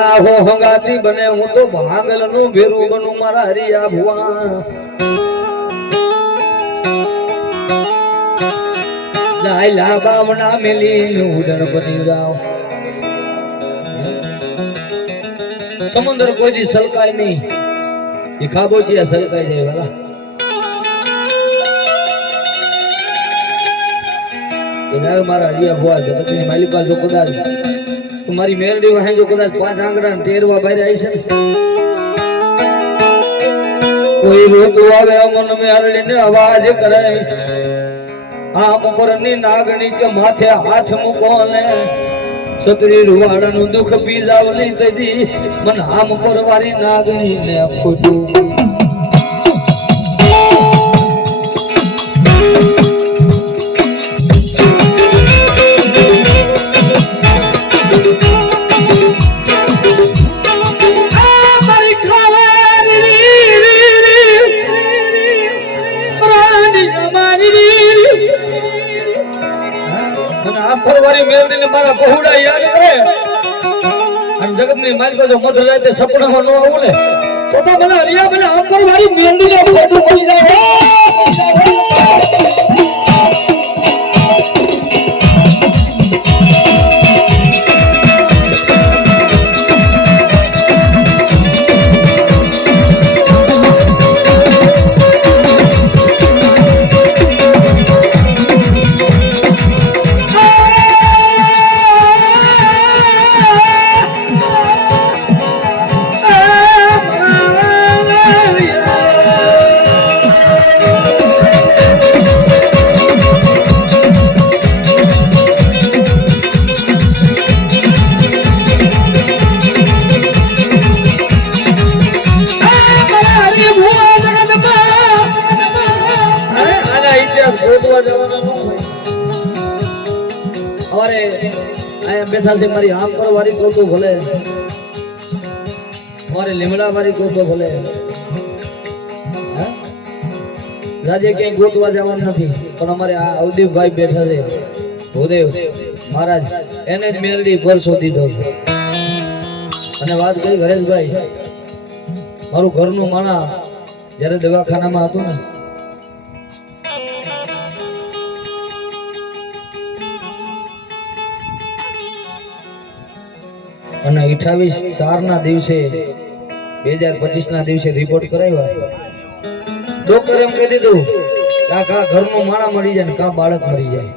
ના હો હંગાતી બને હું તો ભાંગલ નું ભેરું બનું મારા હરિયા ભુવા લાયલા બામણા મેલી ઉડર બની જાવ સમુદ્ર કોઈ દી સલકાય નહીં એ ખાબોચિયા સલકાઈ જાય વાલા એના મારા હરિયા ભુવા જગતની માલિકા જો કદાચ तुम्हारी मेलडी वहां जो कदाच 5 आंगड़ा टेरवा बाहर आई છે કોઈ રોતો આવે મન મે હરડીને અવાજ કરે આમ ઉપરની નાગણી કે માથે હાથ મૂકો ને સતરી રૂવાડાનું દુખ પી જાવ નહીં તદી મન આમ પરવારી નાગણી ને ખોટું ફરવારી મેલડીને મારા બહુડા યાદ કરે અને જગતની માલિકો જો મધુર જાય તે સપનામાં ન આવું ને તો મને હરિયા મને આમ ફરવારી મેલડીને ફોટો મળી જાય બેઠા છે મારી આમ પર વારી તો ભલે મારી લીમડા વારી તો ભલે રાજે ક્યાંય ગોતવા જવાનું નથી પણ અમારે આ અવદીપભાઈ બેઠા છે ભૂદેવ મહારાજ એને જ મેલડી પરસો દીધો અને વાત કરી હરેશભાઈ મારું ઘરનું માણા જયારે દવાખાનામાં હતું ને અને 28/4 ના દિવસે 2025 ના દિવસે રિપોર્ટ કરાવ્યા ડોક્ટર એમ કહી દીધું કા ઘરનું માણા મરી જાય ને કા બાળક મરી જાય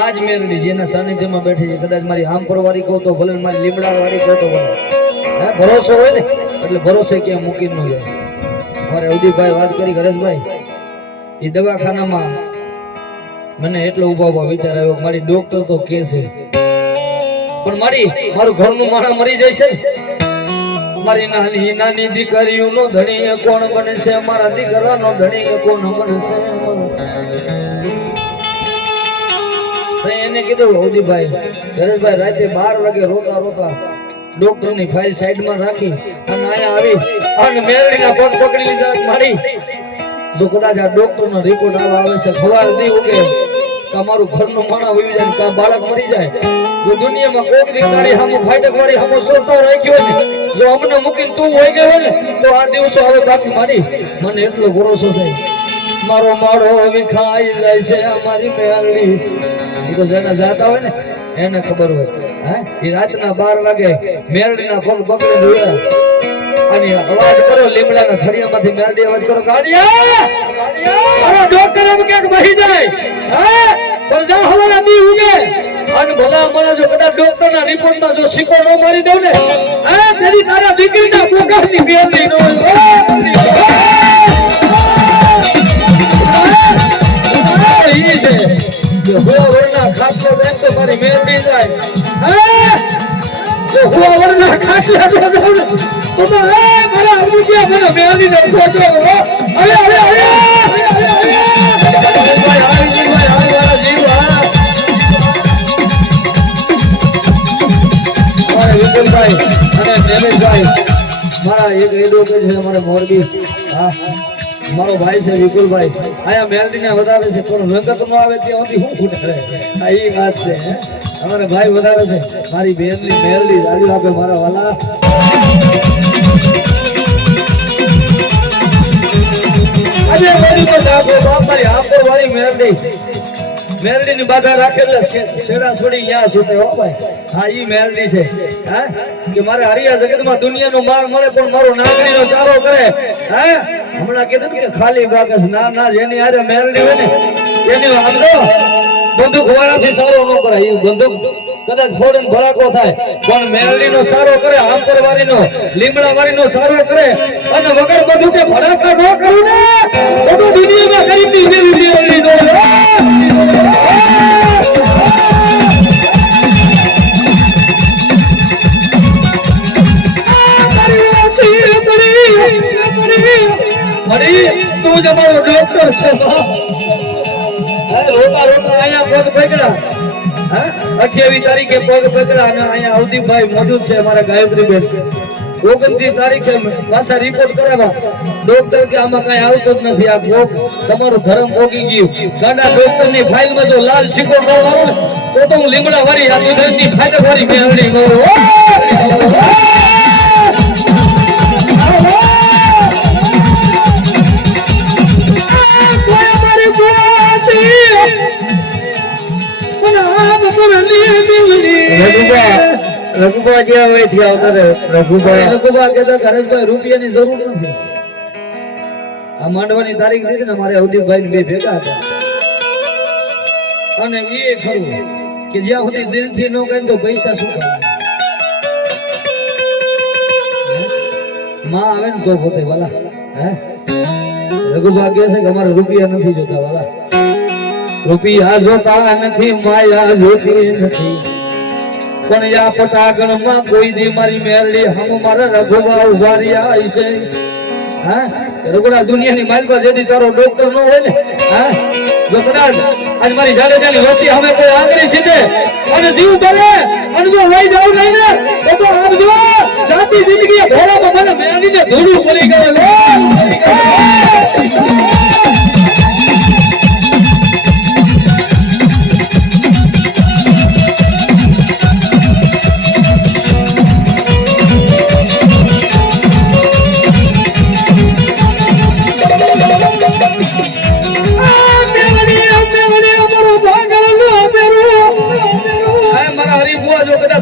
આજ મેલડી જેના સાનિધ્યમાં બેઠી છે કદાચ મારી આમ પરવારી કહું તો ભલે મારી લીમડા વાળી કહું તો ભલે હા ભરોસો હોય ને એટલે ભરોસે ક્યાં મૂકી ન જાય મારે અવદીપભાઈ વાત કરી હરેશભાઈ એ દવાખાનામાં મને એટલો ઉભા વિચાર આવ્યો મારી ડોક્ટર તો કે છે પણ મારું ઘરનું માણા મરી જાય છે મારી નાની નાની દીકરીઓનો ધણી કોણ બને છે મારા દીકરાનો ધણી કોણ બને છે એને કીધું અવદીપભાઈ હરેશભાઈ રાતે 12 વાગે રોતા રોતા ડોક્ટર ની ફાઇલ સાઈડમાં રાખી અને અહીંયા આવી અને મેરડીના પગ પકડી લીધા મારી જો કદાચ આ ડોક્ટર નો રિપોર્ટ આવે છે ખબર નહીં ઉગે તમારું ઘરનું માણા વહી જાય કા બાળક મરી જાય જો દુનિયામાં કોક દીકરી હામો ફાટક વાળી હામો સોટો રાખ્યો ને જો અમને મૂકીને તું હોઈ ગયો ને તો આ દિવસો હવે બાકી મારી મને એટલો ભરોસો છે મારો માળો વિખાઈ જાય છે અમારી મેરડી તો જેના જાતા હોય ને એને ખબર હોય હા એ રાતના 12 વાગે મેરડીના પગ પકડી જોયા અને અવાજ કરો લીમડાના થળિયામાંથી મેરડી અવાજ કરો ગાડિયા મારો ડોક્ટર એમ કે બહી જાય હા પણ જા હવાના દી ઉગે અને ભલા મને જો કદાચ ડોક્ટરના રિપોર્ટમાં જો સિક્કો ન મારી દઉં ને હા તેરી તારા દીકરીના બોકાની મેરડી નો ઈ છે જો હોવરના ખાટલો બેસો મારી મેરડી જાય હા જો હોવરના ખાટલા તો તો મારા અમુકિયા મને મેરડી ને ફોટો અરે અરે અરે ભાઈ આવી મારા જીવ હા મારા વિપુલભાઈ અને નેમેશભાઈ મારા એક એડવોકેટ છે અમારા મોરબી હા મારો ભાઈ છે વિપુલભાઈ આયા મેલડીને વધારે છે પણ રંગત નો આવે ત્યાં સુધી હું ખૂટે આ ઈ વાત છે અમારે ભાઈ વધારે છે મારી બેનની મેલડી રાજુ આપે મારા વાલા આજે મેરી નો ડાબો બાપ મારી આપો વાળી મેલડી ની બાધા રાખેલા છેડા છોડી ગયા છૂટે હો ભાઈ હા ઈ મેલડી છે હા કે મારે હરિયા જગતમાં દુનિયાનો માર મળે પણ મારો નાગરીનો ચારો કરે હા હમણાં કીધું કે ખાલી બાગસ ના જેની હારે મેલડી હોય ને એની આમદો બંદૂક વાળાથી સારો ન કરે એ બંદૂક કદાચ ફોડીને ભડાકો થાય પણ મેલડીનો સારો કરે આંકરવારીનો લીમડાવારીનો સારો કરે અને વગર બંદૂકે ભડાકા ન કરું ને તો દુનિયામાં ગરીબી મેલડી ઓલી દો તું જ અમારો ડોક્ટર છે રોતા અહીંયા પગ પકડા 28 તારીખે પગ પકડા અને અહીંયા અવદીપભાઈ મોજૂદ છે અમારા ગાયત્રીબેન 29 તારીખે પાછા રિપોર્ટ કરાવવા ડોક્ટર કે આમાં કઈ આવતો જ નથી આ ભોગ તમારું ધર્મ ભોગી ગયું ગાડા ડોક્ટર ની ફાઇલ માં જો લાલ સિક્કો ન મારો ને તો હું લીમડા વાળી આ દૂધની ફાટક વાળી મેળડી મારું રઘુબા જે હોય ત્યાં આવતા રઘુબા કહેતા હરેશભાઈ રૂપિયાની જરૂર નથી આ માંડવાની તારીખ દીધી ને મારે અવદીપભાઈ ને બે ભેગા હતા અને એ ખરું કે જ્યાં સુધી દિલથી ન કહે તો પૈસા શું કરે માં આવે ને તો પોતે વાલા હે રઘુબા કહે છે કે અમારે રૂપિયા નથી જોતા વાલા રૂપિયા જોતા નથી માયા જોતી નથી પણ યા પટાગણ માં કોઈ દી મારી મેરડી હમ મારા રઘુબા ઉભા રહ્યા છે હા રઘુડા દુનિયાની માલકા જેથી તારો ડોક્ટર નો હોય ને હા જો કદાચ આજ મારી જાડેજાની રોટી હવે કોઈ આંગળી સીધે અને જીવ કરે અને જો વહી જાવ નહીં ને તો આમ જો જાતિ જિંદગી ભોળામાં મને મેરડીને ધૂળું પડી ગયું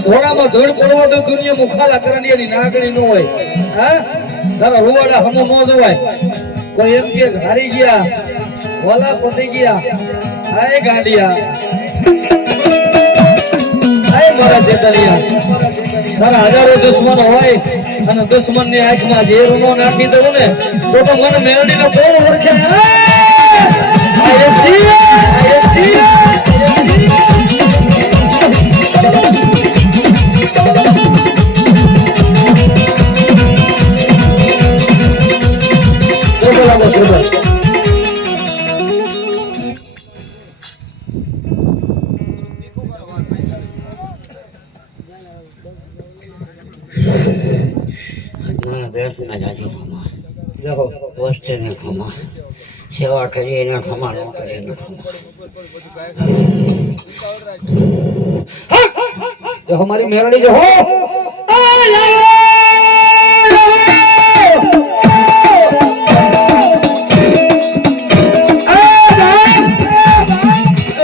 ઘોડામાં ધૂળ પડવો તો દુનિયા મુખાલા કરવાની એની નાગણી ન હોય હા તારા રૂવાડા હમો ન જોવાય કોઈ એમ કે હારી ગયા વાલા પતી ગયા હાય ગાંડિયા હાય મારા જેતરિયા તારા હજારો દુશ્મનો હોય અને દુશ્મનની આંખમાં ઝેર નો નાખી દઉં ને તો મને મેલડીનો કોણ ઓળખે સેવા કરીએ એના ખમા ન કરીએ જો हमारी मेरड़ी जो हो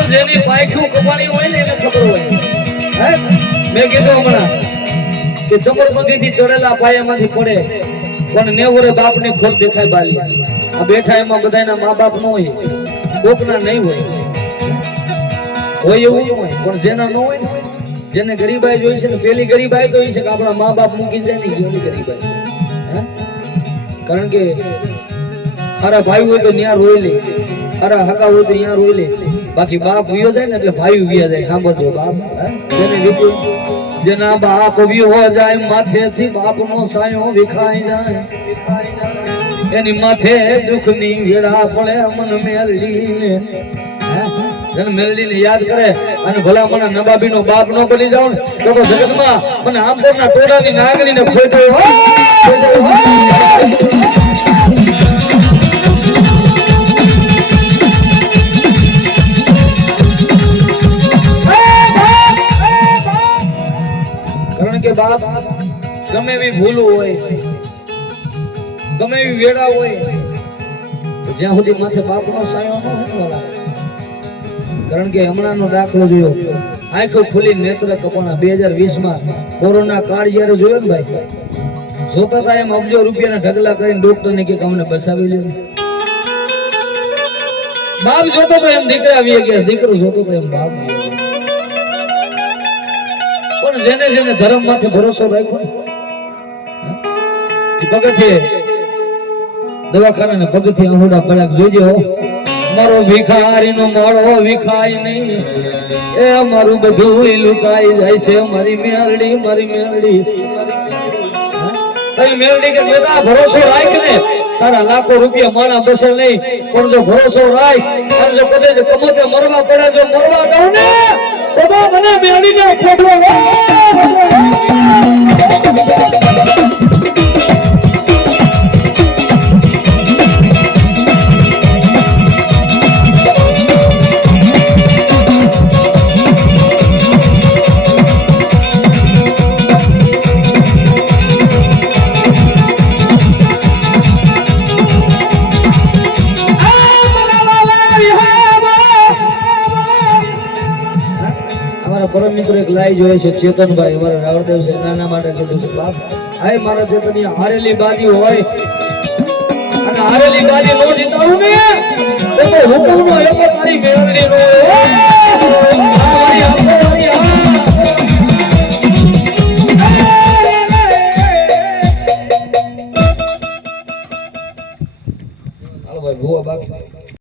જેની પાયખું કપાણી હોય ને એને ખબર હોય મેં કીધું હમણાં કે જબરબંધી થી ચડેલા પાયામાંથી પડે પણ નેવરે બાપ ની ખોટ દેખાય બાલી આ બેઠા એમાં બધાના મા બાપ નો હોય કોકના નહીં હોય એવું હોય પણ જેના ન હોય ને જેને ગરીબાઈ જોઈ છે ને પેલી ગરીબાઈ તો એ છે કે આપણા મા બાપ મૂકી જાય ને જેની ગરીબાઈ કારણ કે હારા ભાઈ હોય તો ત્યાં રોઈ લે હારા હકા હોય તો ત્યાં રોઈ લે બાકી બાપ વિયો જાય ને એટલે ભાઈ વિયા જાય સાંભળજો બાપ જેને વિપુલ જેના બાપ વિયો જાય માથેથી બાપ નો સાયો વિખાઈ જાય એની માથે દુઃખ ની વેળા પડે મન મેલડીને જન મેલડીને યાદ કરે અને ભલા મને નબાબી નો બાપ નો બની જાવ ને તો જગતમાં મને આંબોરના ટોળાની નાગણીને ખોટો ગમે એવી ભૂલ હોય, ગમે એવી વેડા હોય, જ્યાં સુધી માથે બાપનો સાયો ન હોય, કારણ કે હમણાંનો દાખલો જોયો, આંખો ખુલી નેત્ર કપાણા 2020 માં કોરોના કાળ જ્યારે જોયો ને ભાઈ, જોતા હતા એમ અબજો રૂપિયાના ઢગલા કરીને ડોક્ટર ને કે અમને બચાવી લ્યો. બાપ જોતો તો એમ દીકરા આવી ગયા, દીકરો જોતો તો એમ બાપ. પણ જેને જેને ધર્મ માંથી ભરોસો રાખ્યો પગથિયે દવાખાના ને પગથિયે અંગૂઠા પડ્યા, જોજો મારો ભિખારી નો મોડો વિખાય નહીં, એ મારું બધું લૂંટાઈ જાય છે, મારી મેરડી, મારી મેરડી. મેરડી કે બેટા ભરોસો રાખ ને, તારા લાખો રૂપિયા માણા બસે નહીં, પણ જો ભરોસો રાખ અને જો કદાચ કમતે મરવા પડે, જો મરવા દઉં ને તો મને મેરડી ને ખોટો પરમ મિત્ર એક લાઈ જોઈએ છે, ચેતનભાઈ અમારા રાવળદેવ છે, નાના માટે કીધું છે, બાપ આય મારા ચેતનની હારેલી બાજી હોય અને હારેલી બાજી નો જીતાડું ને તો હુકમનો એક તારી મેળવણી નો હાલો ભાઈ ભૂવા બાકી